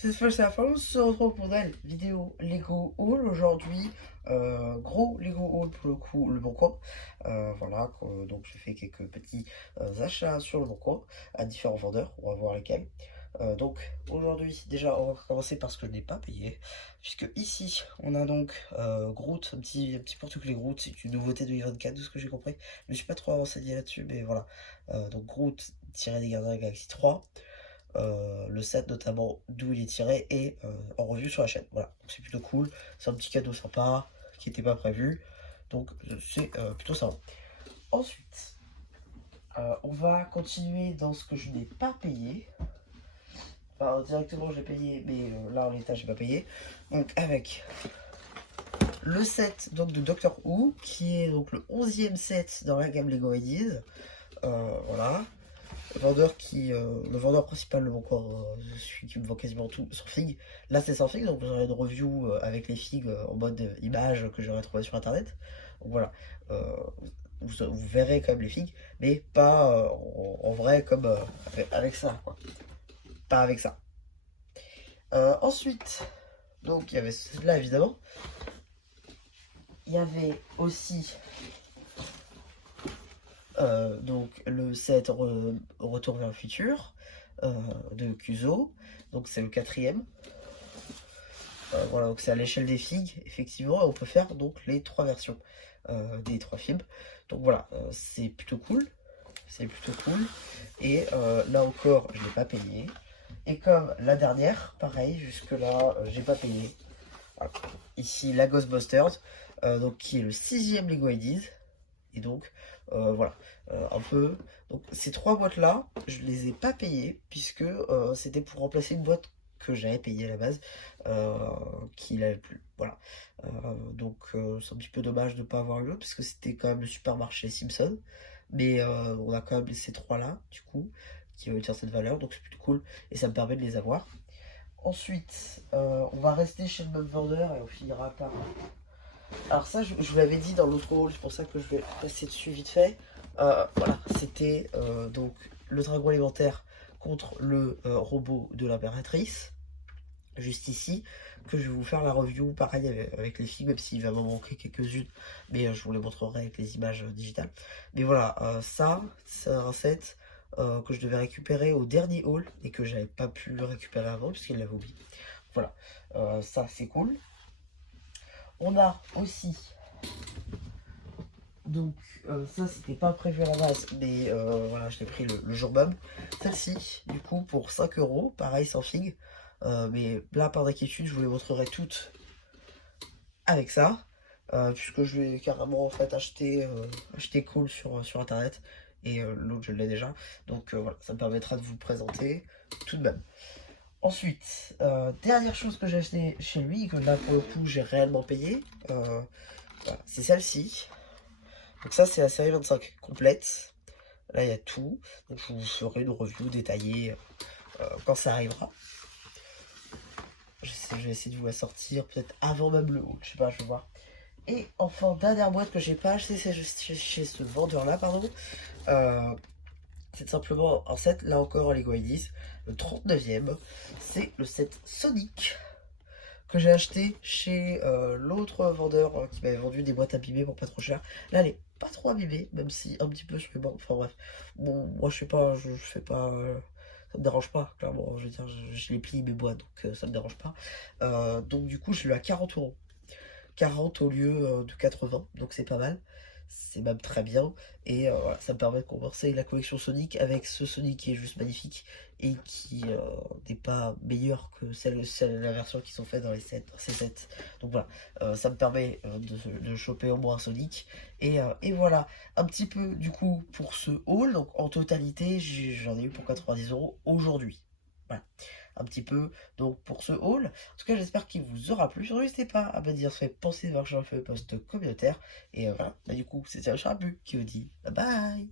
Cette fois c'est la fin, on se retrouve pour une vidéo Lego haul aujourd'hui. Gros Lego haul pour le coup, le bon coin. Voilà, donc j'ai fait quelques petits achats sur le bon coin à différents vendeurs, on va voir lesquels. Donc aujourd'hui, déjà on va commencer par ce que je n'ai pas payé, puisque ici on a donc Groot, un petit porte-clés Groot, c'est une nouveauté de 2024 de ce que j'ai compris. Je ne suis pas trop renseigné là-dessus, mais voilà. Donc Groot tiré des Gardiens de la Galaxie 3. Le set notamment d'où il est tiré et en revue sur la chaîne. Voilà, donc c'est plutôt cool, c'est un petit cadeau sympa qui n'était pas prévu, donc c'est plutôt sympa. Ensuite, on va continuer dans ce que je n'ai pas payé. Enfin, directement j'ai payé, mais là en l'état j'ai pas payé. Donc avec le set donc, de Doctor Who, qui est donc le 11e set dans la gamme Lego Ideas. Voilà. Le vendeur principal, le encore celui qui me vend quasiment tout sur Fig. Là c'est sans Fig, donc j'aurai une review avec les Fig en mode image que j'aurais trouvé sur internet. Donc voilà, euh, vous verrez quand même les Fig, mais pas en vrai comme avec ça, quoi. Pas avec ça. Ensuite, donc il y avait cela évidemment. Il y avait aussi donc le set Retour vers le futur de Kuzo. Donc c'est le 4e. Voilà, donc c'est à l'échelle des figues, effectivement, et on peut faire donc les 3 versions des 3 films. Donc voilà, c'est plutôt cool. C'est plutôt cool. Et là encore, je n'ai pas payé. Et comme la dernière, pareil, jusque-là, j'ai pas payé. Voilà. Ici, la Ghostbusters, donc, qui est le 6e Lego Ideas. Et donc, voilà, un peu. Donc, ces 3 boîtes-là, je les ai pas payées, puisque c'était pour remplacer une boîte que j'avais payée à la base, qui n'avait plus. Voilà. Donc, c'est un petit peu dommage de ne pas avoir eu l'autre, parce que c'était quand même le supermarché Simpson. Mais on a quand même ces 3-là, du coup, qui ont une certaine valeur, donc c'est plutôt cool, et ça me permet de les avoir. Ensuite, on va rester chez le même vendeur, et on finira par alors ça, je vous l'avais dit dans l'autre rôle, c'est pour ça que je vais passer dessus vite fait. Voilà, c'était donc le dragon alimentaire contre le robot de l'impératrice, juste ici, que je vais vous faire la review, pareil avec les filles, même s'il va m'en manquer quelques-unes, mais je vous les montrerai avec les images digitales. Mais voilà, ça, c'est un set que je devais récupérer au dernier haul, et que j'avais pas pu le récupérer avant, puisqu'il l'avait oublié. Voilà, ça c'est cool. On a aussi donc ça c'était pas prévu à la base, mais voilà, je l'ai pris le jour même. Celle-ci, du coup, pour 5 €, pareil sans figue. Mais là, par d'inquiétude, je vous les montrerai toutes avec ça. Puisque je vais carrément en fait acheter cool sur internet. Et l'autre je l'ai déjà. Donc voilà, ça me permettra de vous le présenter tout de même. Ensuite, dernière chose que j'ai acheté chez lui, que là pour le coup j'ai réellement payé, voilà, c'est celle-ci. Donc ça c'est la série 25 complète. Là il y a tout. Donc je vous ferai une review détaillée quand ça arrivera. Je vais essayer de vous la sortir peut-être avant même le haul, je sais pas, je vais voir. Et enfin, dernière boîte que j'ai pas acheté, c'est chez ce vendeur là, pardon. Euh, c'est simplement un set, là encore en Lego Ideas, le 39e. C'est le set Sonic que j'ai acheté chez l'autre vendeur qui m'avait vendu des boîtes abîmées pour pas trop cher. Là, elle est pas trop abîmée, même si un petit peu je fais bon. Enfin bref, bon, moi je sais pas, je fais pas. Ça me dérange pas, clairement. Je veux dire, je les plie mes boîtes, donc ça me dérange pas. Donc du coup, je l'ai à 40 €. 40 au lieu de 80, donc c'est pas mal. C'est même très bien. Et voilà, ça me permet de compenser la collection Sonic avec ce Sonic qui est juste magnifique et qui n'est pas meilleur que la version qui sont faites dans ces sets. Donc voilà, ça me permet de choper au moins un Sonic. Et voilà, un petit peu du coup pour ce haul. Donc en totalité, j'en ai eu pour 90 € aujourd'hui. Voilà, un petit peu donc pour ce haul. En tout cas, j'espère qu'il vous aura plu. Surtout, n'hésitez pas à me dire ce que vous pensez de voir sur le post communautaire. Et voilà, bah, du coup, c'est Charles qui vous dit bye bye.